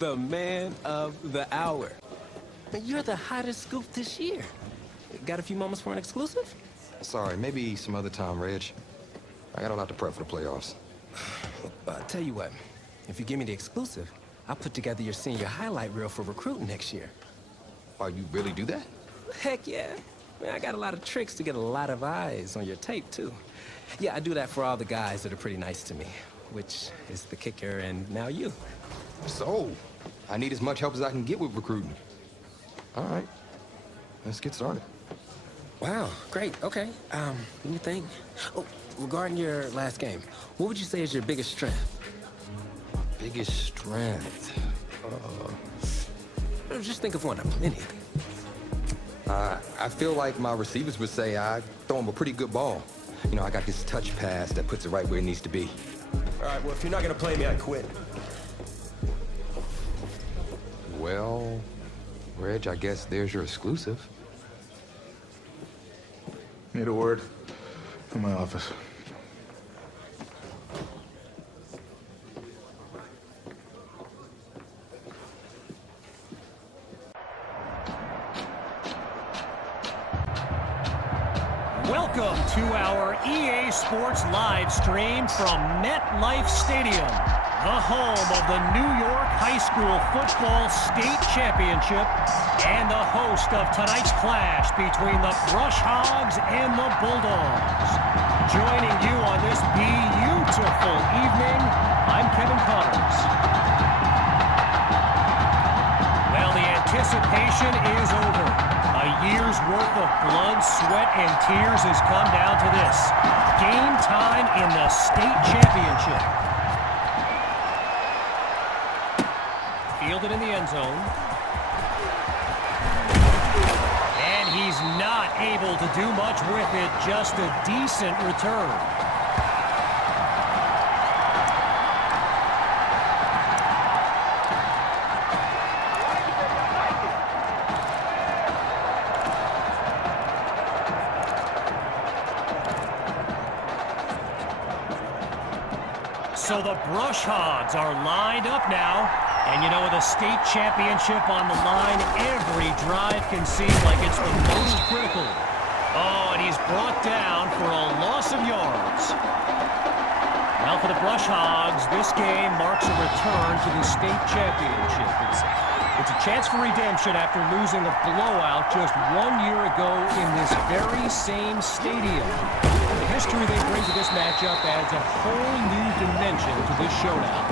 The man of the hour. But you're the hottest scoop this year. Got a few moments for an exclusive? Sorry, maybe some other time, Reg. I got a lot to prep for the playoffs. Tell you what, if you give me the exclusive, I'll put together your senior highlight reel for recruiting next year. Oh, you really do that? Heck yeah. Man, I got a lot of tricks to get a lot of eyes on your tape, too. Yeah, I do that for all the guys that are pretty nice to me, which is the kicker and now you. So, I need as much help as I can get with recruiting. All right, let's get started. Wow, great, okay. Let me think. Oh, regarding your last game, what would you say is your biggest strength? Biggest strength? Just think of one of them, anything. I feel like my receivers would say I throw them a pretty good ball. You know, I got this touch pass that puts it right where it needs to be. All right, well, if you're not gonna play me, I quit. Well, Reg, I guess there's your exclusive. Need a word from my office. Welcome to our EA Sports live stream from MetLife Stadium, the home of the New York High School Football State Championship and the host of tonight's clash between the Brush Hogs and the Bulldogs. Joining you on this beautiful evening, I'm Kevin Connors. Well, the anticipation is over. A year's worth of blood, sweat, and tears has come down to this. Game time in the state championship. Fielded in the end zone. And he's not able to do much with it, just a decent return. So the Brush Hogs are lined up now. And you know, with a state championship on the line, every drive can seem like it's the most critical. Oh, and he's brought down for a loss of yards. Now for the Brush Hogs, this game marks a return to the state championship. It's a chance for redemption after losing a blowout just 1 year ago in this very same stadium. The history they bring to this matchup adds a whole new dimension to this showdown.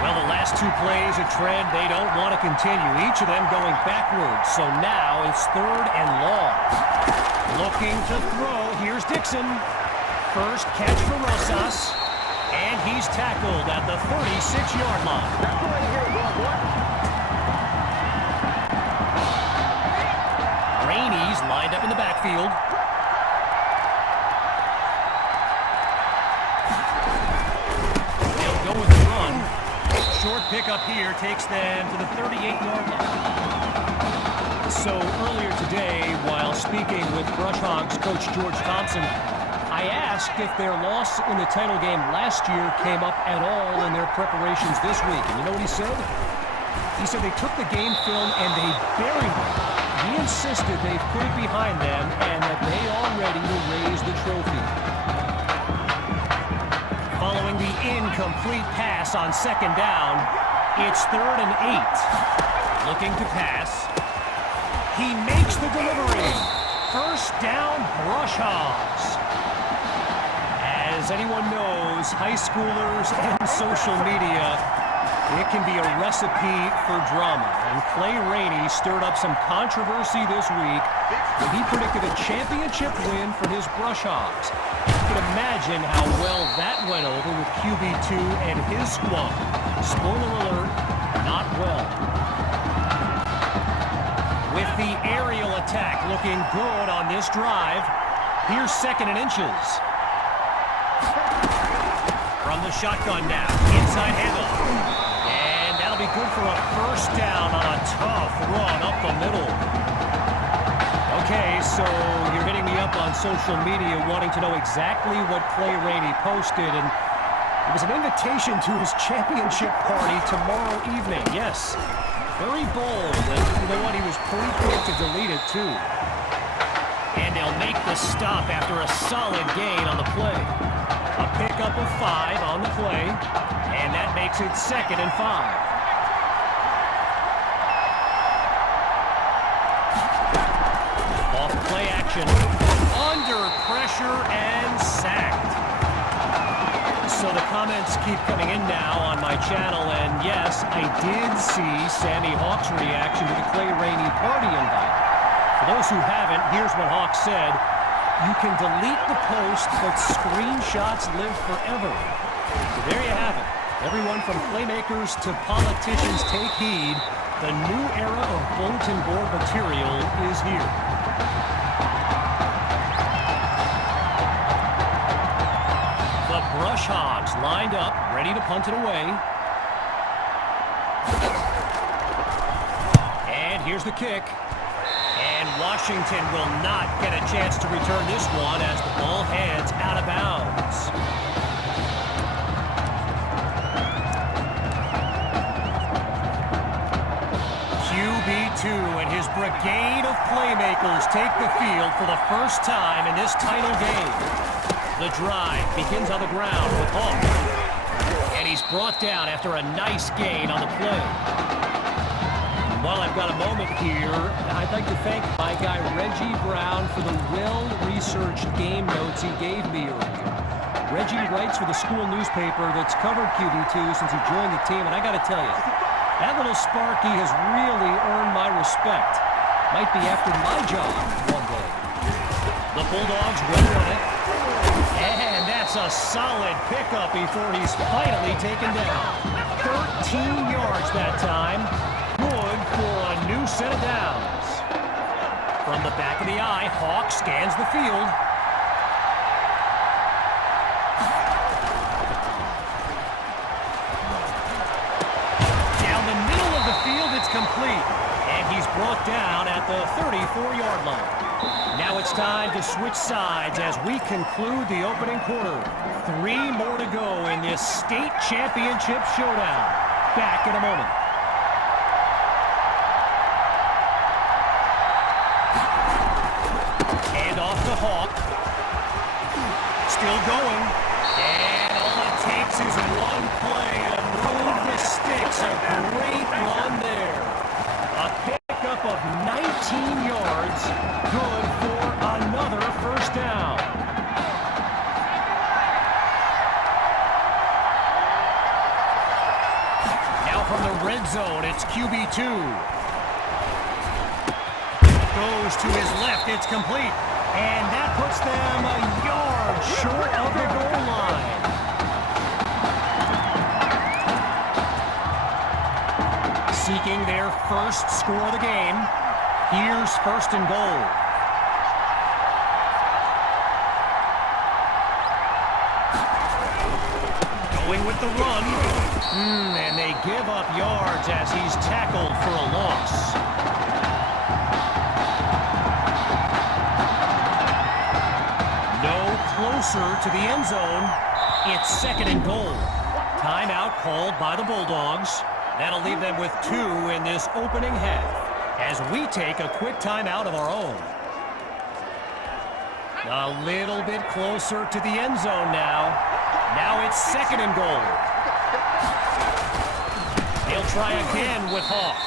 Well, the last two plays, a trend they don't want to continue, each of them going backwards. So now it's 3rd and long. Looking to throw, here's Dixon. First catch for Rosas, and he's tackled at the 36-yard line. Rainey's lined up in the backfield. They'll go with the run. Short pickup here takes them to the 38-yard line. So earlier today, while speaking with Brush Hogs coach George Thompson, I asked if their loss in the title game last year came up at all in their preparations this week. And you know what he said? He said they took the game film and they buried it. He insisted they put it behind them and that they are ready to raise the trophy. Following the incomplete pass on 2nd down, it's 3rd and 8. Looking to pass. He makes the delivery. First down, Brush Hogs. As anyone knows, high schoolers and social media, it can be a recipe for drama. And Clay Rainey stirred up some controversy this week when he predicted a championship win for his Brush Hogs. You can imagine how well that went over with QB2 and his squad. Spoiler alert, not well. With the aerial attack looking good on this drive, here's 2nd and inches. From the shotgun now, inside handoff. And that'll be good for a first down on a tough run up the middle. Okay, so you're hitting me up on social media wanting to know exactly what Clay Rainey posted, and it was an invitation to his championship party tomorrow evening. Yes, very bold, and you know what? He was pretty quick to delete it, too. And they'll make the stop after a solid gain on the play. A pickup of 5 on the play, and that makes it 2nd and 5. Play action, under pressure and sacked. So the comments keep coming in now on my channel, and yes, I did see Sammy Hawks' reaction to the Clay Rainey party invite. For those who haven't, here's what Hawks said. You can delete the post, but screenshots live forever. So there you have it. Everyone from playmakers to politicians, take heed. The new era of bulletin board material is here. Brush Hogs lined up, ready to punt it away. And here's the kick. And Washington will not get a chance to return this one as the ball heads out of bounds. QB2 and his brigade of playmakers take the field for the first time in this title game. The drive begins on the ground with Hawk. And he's brought down after a nice gain on the play. While I've got a moment here, I'd like to thank my guy Reggie Brown for the well-researched game notes he gave me earlier. Reggie writes for the school newspaper that's covered QB2 since he joined the team, and I got to tell you, that little Sparky has really earned my respect. Might be after my job one day. The Bulldogs will run it. And that's a solid pickup before he's finally taken down. 13 yards that time. Good for a new set of downs. From the back of the eye, Hawk scans the field. Down the middle of the field, it's complete. And he's brought down at the 34-yard line. Now it's time to switch sides as we conclude the opening quarter. 3 more to go in this state championship showdown. Back in a moment. And off to Hawk. Still going. And all it takes is one play to move the sticks. A great run there. A pickup of 19 yards. Good for another first down. Now from the red zone, it's QB2. Goes to his left, it's complete. And that puts them a yard short of the goal line. Seeking their first score of the game. Here's 1st and goal. Going with the run. And they give up yards as he's tackled for a loss. No closer to the end zone. It's 2nd and goal. Timeout called by the Bulldogs. That'll leave them with 2 in this opening half as we take a quick timeout of our own. A little bit closer to the end zone now. Now it's 2nd and goal. They'll try again with Hawk.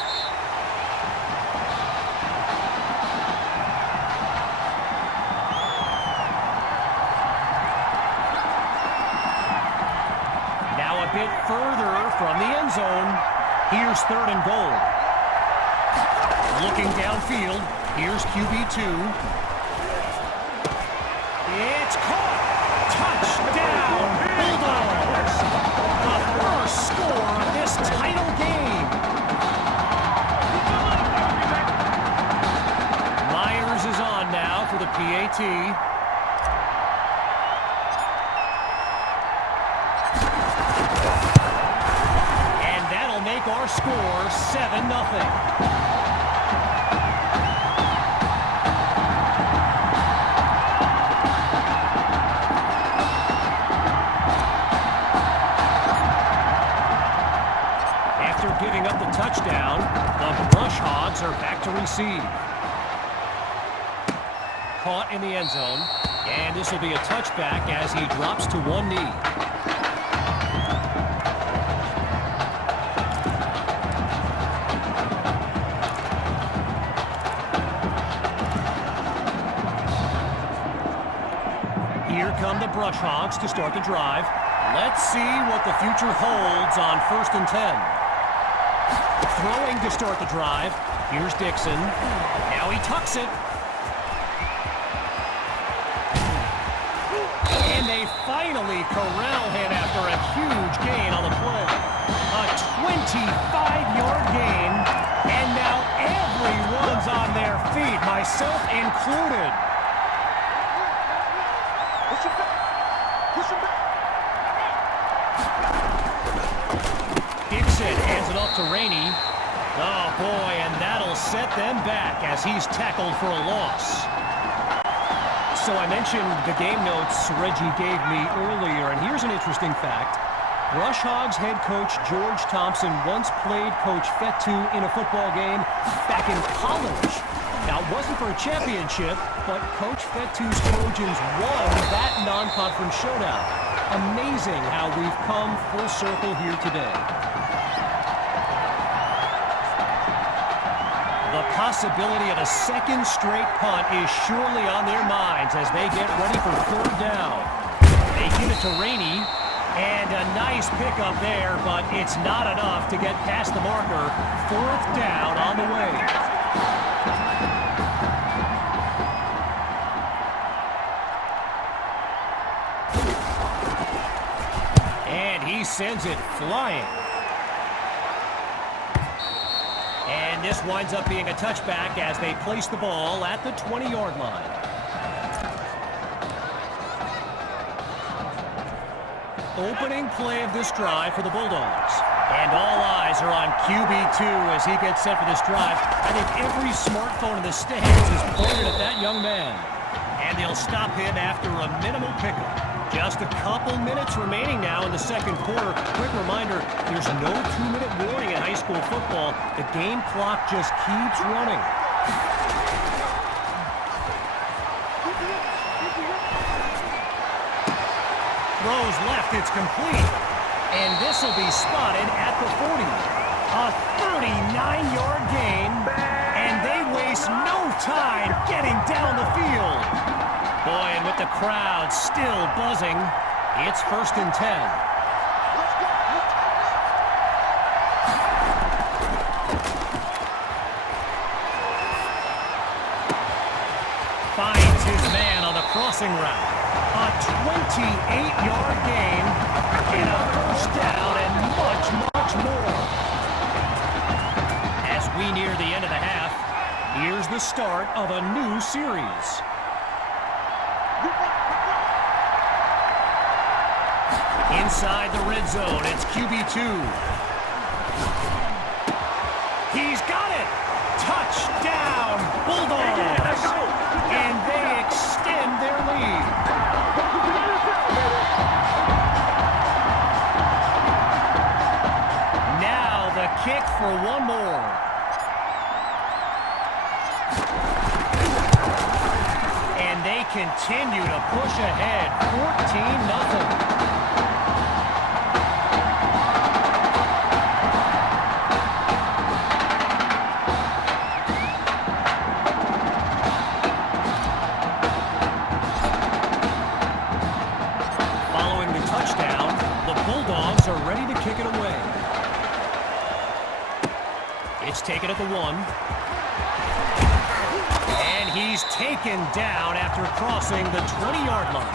Now a bit further from the end zone. Here's 3rd and goal. Looking downfield. Here's QB2. It's caught. Touchdown, Bulldogs. The first score of this title game. Myers is on now for the PAT. And that'll make our score 7-0. touchdown. The Brush Hogs are back to receive. Caught in the end zone. And this will be a touchback as he drops to one knee. Here come the Brush Hogs to start the drive. Let's see what the future holds on 1st and 10. Throwing to start the drive. Here's Dixon. Now he tucks it. And they finally corral him after a huge gain on the play. A 25-yard gain. And now everyone's on their feet, myself included. Dixon hands it off to Rainey. Oh boy, and that'll set them back as he's tackled for a loss. So I mentioned the game notes Reggie gave me earlier, and here's an interesting fact. Brush Hogs head coach George Thompson once played Coach Fetu in a football game back in college. Now, it wasn't for a championship, but Coach Fetu's Trojans won that non-conference showdown. Amazing how we've come full circle here today. The possibility of a second straight punt is surely on their minds as they get ready for 3rd down. They give it to Rainey, and a nice pickup there, but it's not enough to get past the marker. 4th down on the way. And he sends it flying. And this winds up being a touchback as they place the ball at the 20-yard line. Opening play of this drive for the Bulldogs. And all eyes are on QB2 as he gets set for this drive. I think every smartphone in the stands is pointed at that young man. And they'll stop him after a minimal pickup. Just a couple minutes remaining now in the 2nd quarter. Quick reminder, there's no 2-minute warning in high school football. The game clock just keeps running. Throws left, it's complete. And this will be spotted at the 40. A 39-yard gain. And they waste no time getting down the field. Boy, and with the crowd still buzzing, it's 1st and 10. Finds his man on the crossing route. A 28-yard gain and a 1st down and much more. As we near the end of the half, here's the start of a new series. Inside the red zone, it's QB2. He's got it! Touchdown, Bulldogs! And they extend their lead. Now the kick for one more. And they continue to push ahead, 14-0. Are ready to kick it away. It's taken at the 1. And he's taken down after crossing the 20-yard line.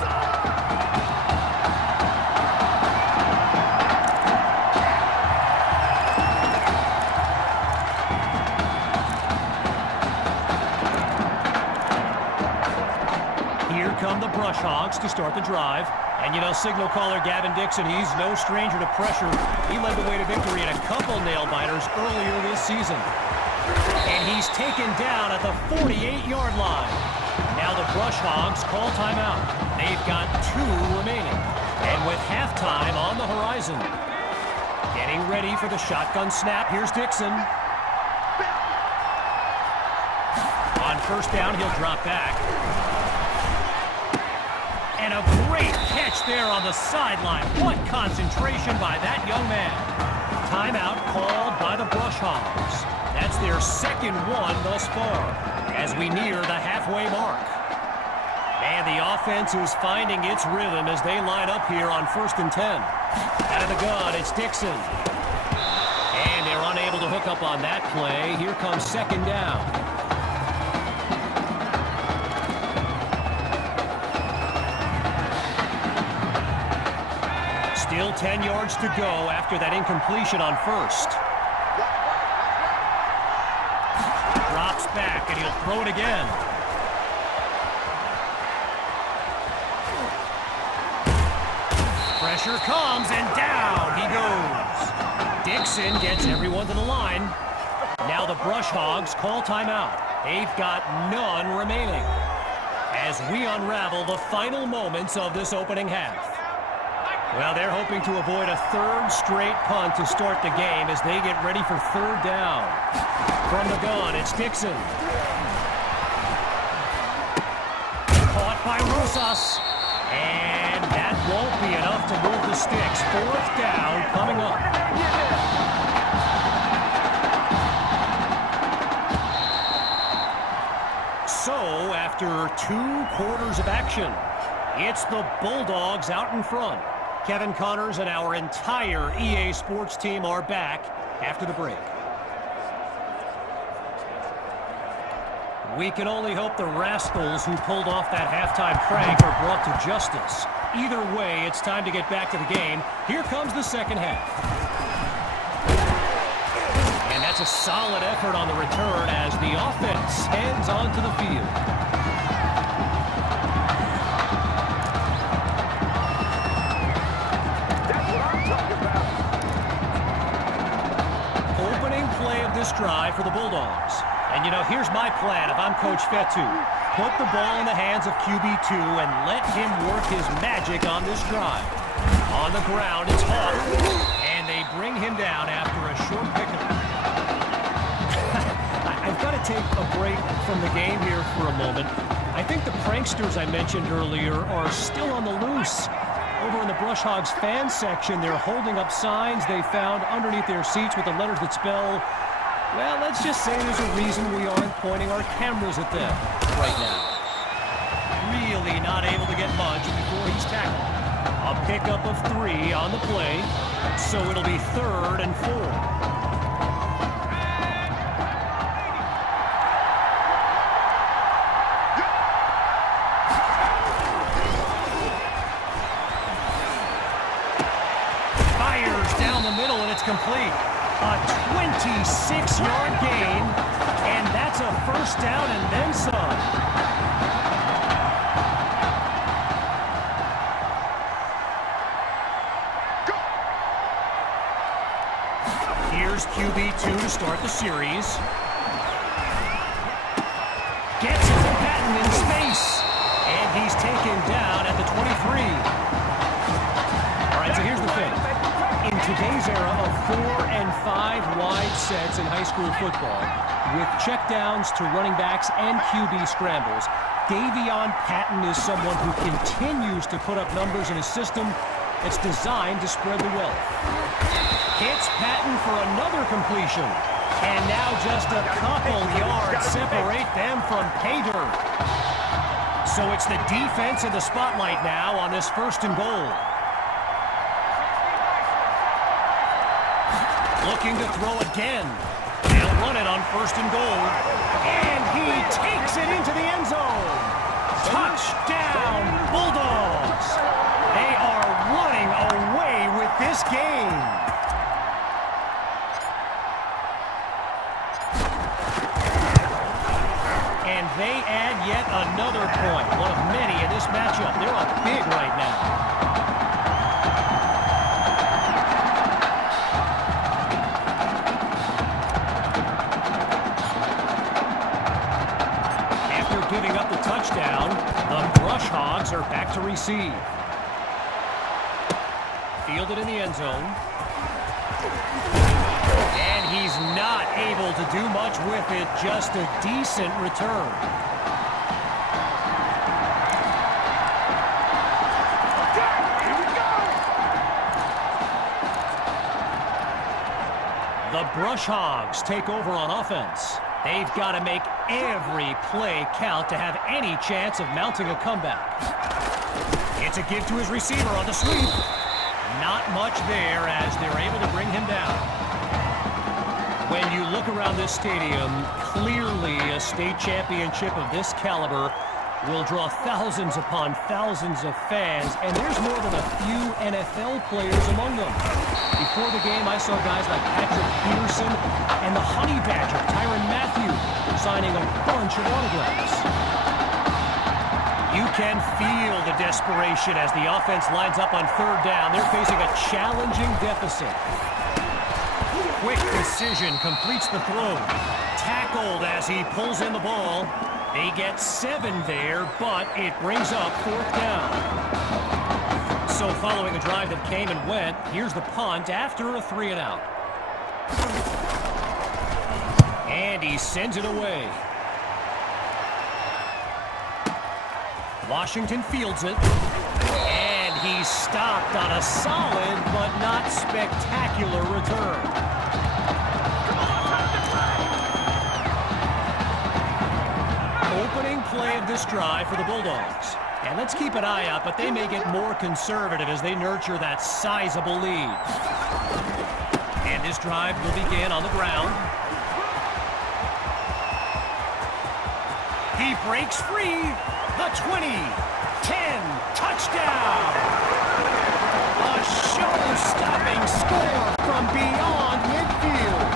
Here come the Brush Hogs to start the drive. And you know, signal caller Gavin Dixon, he's no stranger to pressure. He led the way to victory in a couple nail-biters earlier this season. And he's taken down at the 48-yard line. Now the Brush Hogs call timeout. They've got 2 remaining. And with halftime on the horizon. Getting ready for the shotgun snap. Here's Dixon. On first down, he'll drop back. And a great catch there on the sideline. What concentration by that young man. Timeout called by the Brush Hogs. That's their second one thus far as we near the halfway mark. And the offense is finding its rhythm as they line up here on 1st and 10. Out of the gun, it's Dixon. And they're unable to hook up on that play. Here comes 2nd down. Still 10 yards to go after that incompletion on 1st. Drops back, and he'll throw it again. Pressure comes, and down he goes. Dixon gets everyone to the line. Now the Brush Hogs call timeout. They've got none remaining as we unravel the final moments of this opening half. Well, they're hoping to avoid a 3rd straight punt to start the game as they get ready for 3rd down. From the gun, it's Dixon. Caught by Rosas. And that won't be enough to move the sticks. 4th down coming up. So, after 2 quarters of action, it's the Bulldogs out in front. Kevin Connors and our entire EA Sports team are back after the break. We can only hope the rascals who pulled off that halftime prank are brought to justice. Either way, it's time to get back to the game. Here comes the second half. And that's a solid effort on the return as the offense heads onto the field. Opening play of this drive for the Bulldogs. And, you know, here's my plan if I'm Coach Fetu. Put the ball in the hands of QB2 and let him work his magic on this drive. On the ground, it's Hawk. And they bring him down after a short pickup. I've got to take a break from the game here for a moment. I think the pranksters I mentioned earlier are still on the loose. Over in the Brush Hogs fan section, they're holding up signs they found underneath their seats with the letters that spell, well, let's just say there's a reason we aren't pointing our cameras at them right now. Really not able to get much before he's tackled. A pickup of 3 on the play, so it'll be 3rd and 4. Complete. A 26-yard gain, and that's a 1st down and then some. Here's QB2 to start the series. Gets it to Patton in space, and he's taken down at the 23. All right, so here's the thing. In today's era of 4 and 5 wide sets in high school football, with checkdowns to running backs and QB scrambles, Davion Patton is someone who continues to put up numbers in a system that's designed to spread the wealth. Hits Patton for another completion, and now just a couple yards separate them from pay dirt. So it's the defense in the spotlight now on this 1st and goal. Looking to throw again. They'll run it on 1st and goal. And he takes it into the end zone. Touchdown, Bulldogs. They are running away with this game. And they add yet another point. One of many in this matchup. They're up big right now. Giving up the touchdown, the Brush Hogs are back to receive. Fielded in the end zone. And he's not able to do much with it, just a decent return. The Brush Hogs take over on offense. They've got to make every play count to have any chance of mounting a comeback. It's a give to his receiver on the sweep. Not much there as they're able to bring him down. When you look around this stadium, clearly a state championship of this caliber will draw thousands upon thousands of fans, and there's more than a few NFL players among them. Before the game, I saw guys like Patrick Peterson and the Honey Badger, Tyrann Mathieu, signing a bunch of autographs. You can feel the desperation as the offense lines up on third down. They're facing a challenging deficit. Quick decision, completes the throw. Tackled as he pulls in the ball. They get 7 there, but it brings up fourth down. So following a drive that came and went, here's the punt after a 3-and-out. And he sends it away. Washington fields it. And he's stopped on a solid but not spectacular return. Opening play of this drive for the Bulldogs. And let's keep an eye out, but they may get more conservative as they nurture that sizable lead. And this drive will begin on the ground. He breaks free. The 20, 10, touchdown! A show-stopping score from beyond midfield.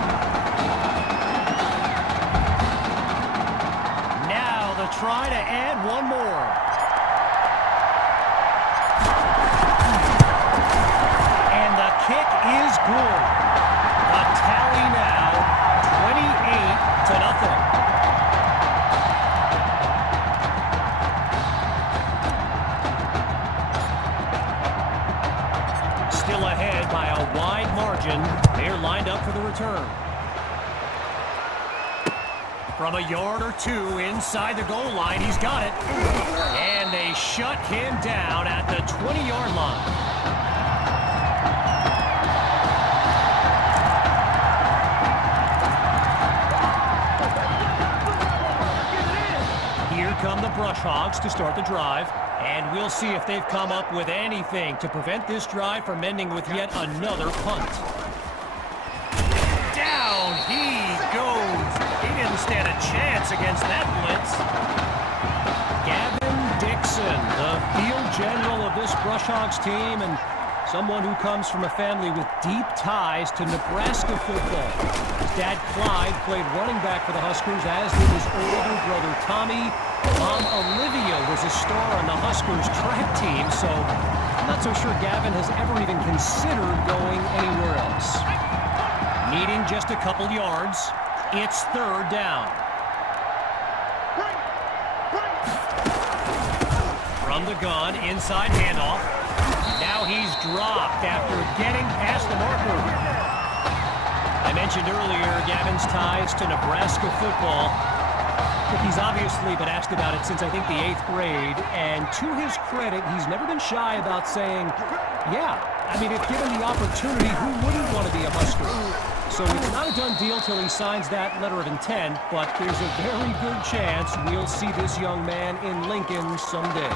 Now the try to add one more. And the kick is good. The tally now, 28-0. Ahead by a wide margin. They're lined up for the return. From a yard or two inside the goal line, he's got it. And they shut him down at the 20-yard line. Here come the Brush Hogs to start the drive. And we'll see if they've come up with anything to prevent this drive from ending with yet another punt. Down he goes. He didn't stand a chance against that blitz. Gavin Dixon, the field general of this Brush Hogs team, and someone who comes from a family with deep ties to Nebraska football. His dad, Clyde, played running back for the Huskers, as did his older brother, Tommy. Mom, Olivia, was a star on the Huskers track team, so I'm not so sure Gavin has ever even considered going anywhere else. Needing just a couple yards, it's third down. From the gun, inside handoff. Now he's dropped after getting past the marker. I mentioned earlier Gavin's ties to Nebraska football. He's obviously been asked about it since, I think, the 8th grade, and to his credit, he's never been shy about saying, yeah, I mean, if given the opportunity, who wouldn't want to be a Husker? So it's not a done deal till he signs that letter of intent, but there's a very good chance we'll see this young man in Lincoln someday.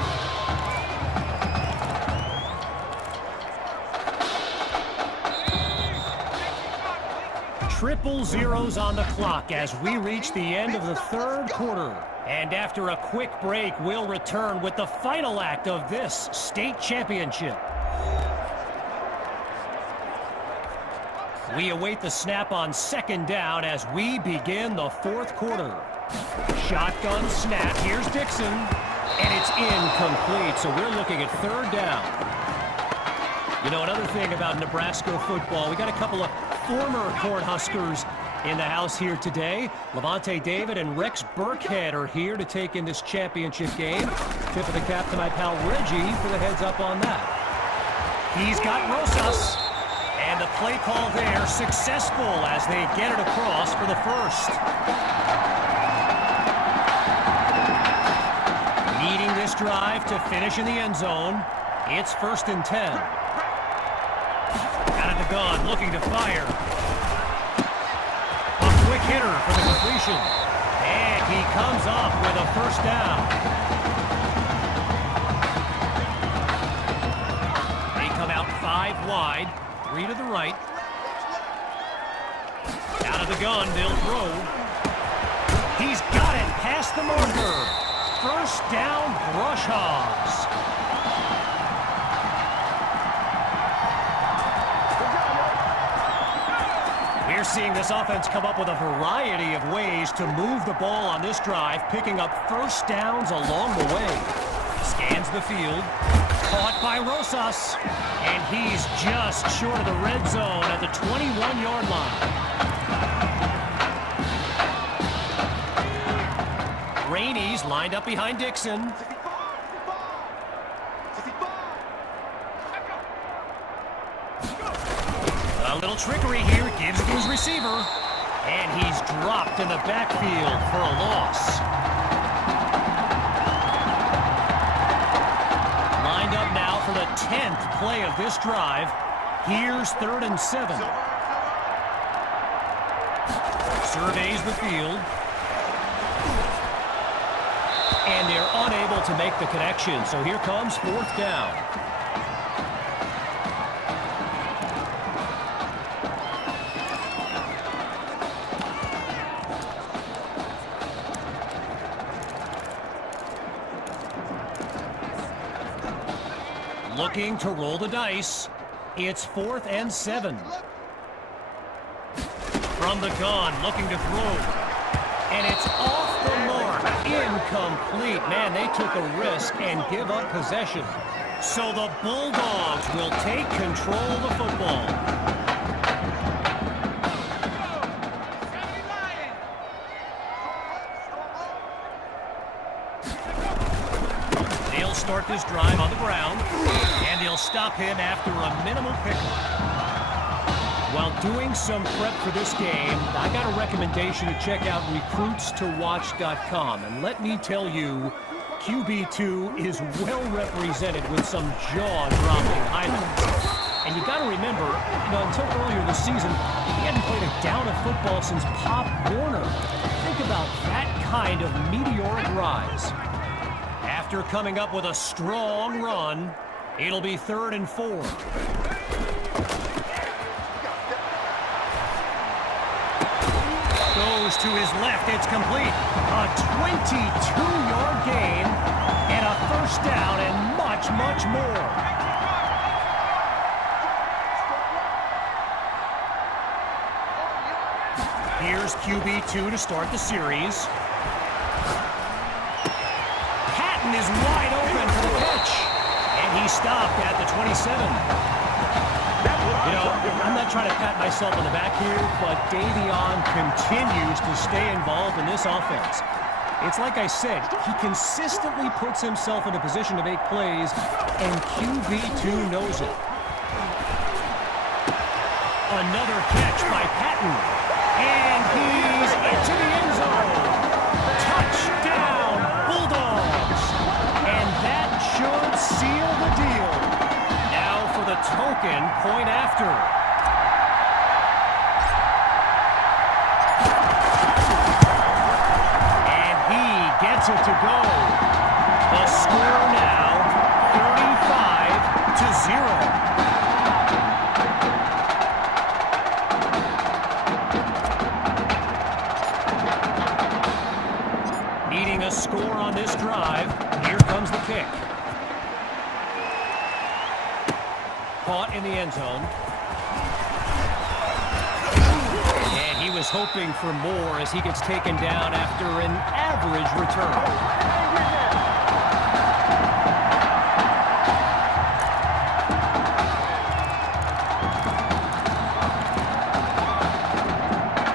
Triple zeros on the clock as we reach the end of the third quarter. And after a quick break, we'll return with the final act of this state championship. We await the snap on second down as we begin the fourth quarter. Shotgun snap. Here's Dixon. And it's incomplete, so we're looking at third down. You know, another thing about Nebraska football, we got a couple of former Cornhuskers in the house here today. Levante David and Rex Burkhead are here to take in this championship game. Tip of the cap to my pal Reggie for the heads up on that. He's got Rosas. And the play call there successful as they get it across for the first. Needing this drive to finish in the end zone. It's 1st and 10. Out of the gun, looking to fire. A quick hitter for the completion. And he comes up with a first down. They come out 5 wide, 3 to the right. Out of the gun, they'll throw. He's got it past the marker. First down, Brush Hogs. We're seeing this offense come up with a variety of ways to move the ball on this drive, picking up first downs along the way. Scans the field. Caught by Rosas. And he's just short of the red zone at the 21-yard line. Rainey's lined up behind Dixon. A little trickery here, gives it to his receiver. And he's dropped in the backfield for a loss. Lined up now for the 10th play of this drive. Here's 3rd and 7. Surveys the field. And they're unable to make the connection, so here comes 4th down. Looking to roll the dice. It's 4th and 7. From the gun, looking to throw. And it's off the mark. Incomplete. Man, they took a risk and give up possession. So the Bulldogs will take control of the football. They'll start this drive on the ground, and they'll stop him after a minimal pickup. While doing some prep for this game, I got a recommendation to check out recruitstowatch.com. And let me tell you, QB2 is well represented with some jaw-dropping highlights. And you got to remember, until earlier this season, he hadn't played a down of football since Pop Warner. Think about that kind of meteoric rise. After coming up with a strong run, it'll be 3rd and 4. Goes to his left, it's complete. A 22-yard gain and a first down and much, much more. Here's QB2 to start the series. Patton is wide open for the catch. And he stopped at the 27. I'm not trying to pat myself on the back here, but Davion continues to stay involved in this offense. It's like I said, he consistently puts himself in a position to make plays, and QB2 knows it. Another catch by Patton, and he's into the end zone. Touchdown, Bulldogs! And that should seal the deal. Now for the token point after. Gets it to go. The score now 35-0. Needing a score on this drive. Here comes the kick. Caught in the end zone. He was hoping for more as he gets taken down after an average return.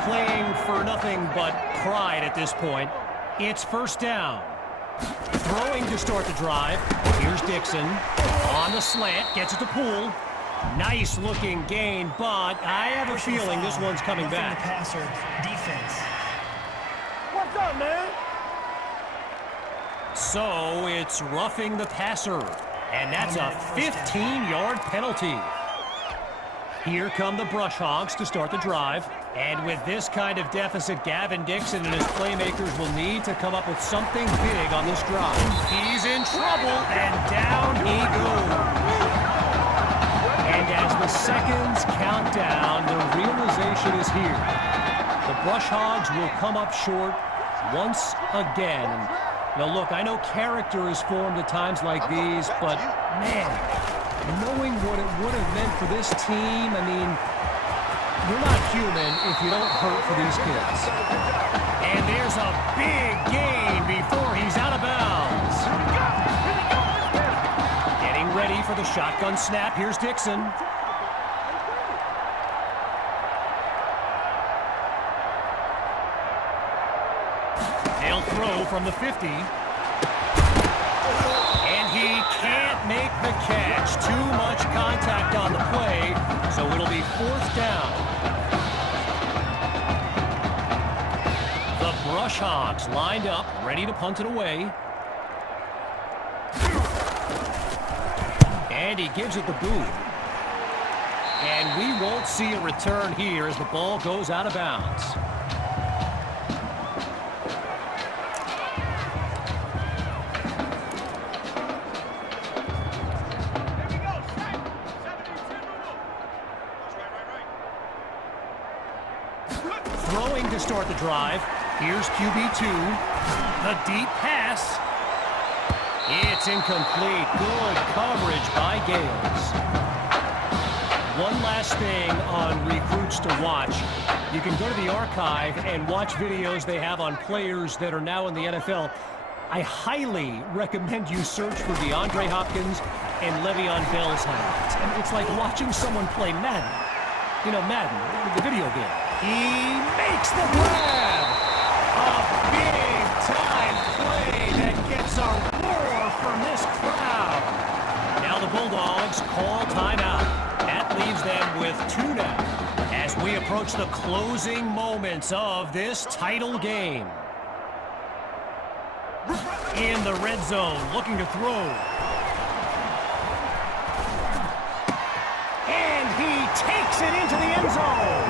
Playing for nothing but pride at this point. It's first down. Throwing to start the drive. Here's Dixon. On the slant, gets it to Poole. Nice looking gain, but I have a feeling this one's coming back. Passer, defense. What's up, man? So it's roughing the passer, and that's a 15-yard penalty. Here come the Brush Hogs to start the drive. And with this kind of deficit, Gavin Dixon and his playmakers will need to come up with something big on this drive. He's in trouble, and down he goes. And as the seconds count down, the realization is here. The Brush Hogs will come up short once again. Now look, I know character is formed at times like these, but man, knowing what it would have meant for this team, I mean, you're not human if you don't hurt for these kids. And there's a big gain before he's out of bounds. Getting ready for the shotgun snap. Here's Dixon. They'll throw from the 50. And he can't make the catch. Too much contact on the play, so it'll be 4th down. The Brush Hogs lined up, ready to punt it away. And he gives it the boot. And we won't see a return here as the ball goes out of bounds. Throwing to start the drive. Here's QB2. The deep pass. It's incomplete. Good coverage by Gales. One last thing on recruits to watch. You can go to the archive and watch videos they have on players that are now in the NFL. I highly recommend you search for DeAndre Hopkins and Le'Veon Bell's highlights. And it's like watching someone play Madden. You know, Madden, the video game. He makes the grab! A big-time play that gets a roar from this crowd. Now the Bulldogs call timeout. That leaves them with 2 now as we approach the closing moments of this title game. In the red zone, looking to throw. And he takes it into the end zone.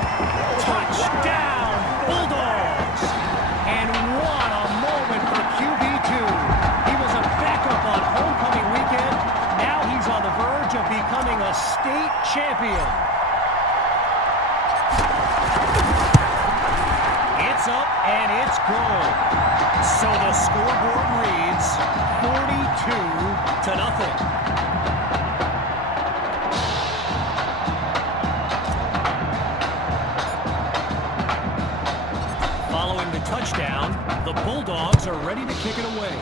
Touchdown, Bulldogs! And what a moment for QB2. He was a backup on homecoming weekend. Now he's on the verge of becoming a state champion. It's up and it's good. So the scoreboard reads 42-0. Following the touchdown, the Bulldogs are ready to kick it away.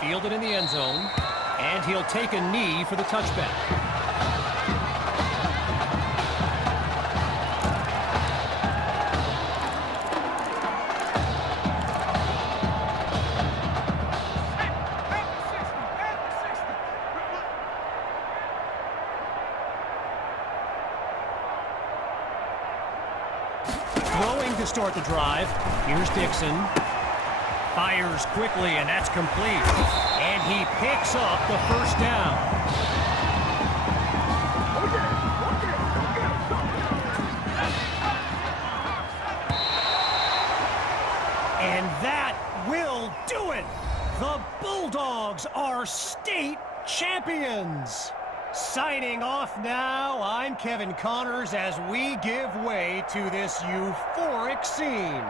Fielded in the end zone, and he'll take a knee for the touchback. Throwing to start the drive. Here's Dixon. Fires quickly, and that's complete. And he picks up the 1st down. And that will do it. The Bulldogs are state champions. Signing off now, I'm Kevin Connors as we give way to this euphoric scene.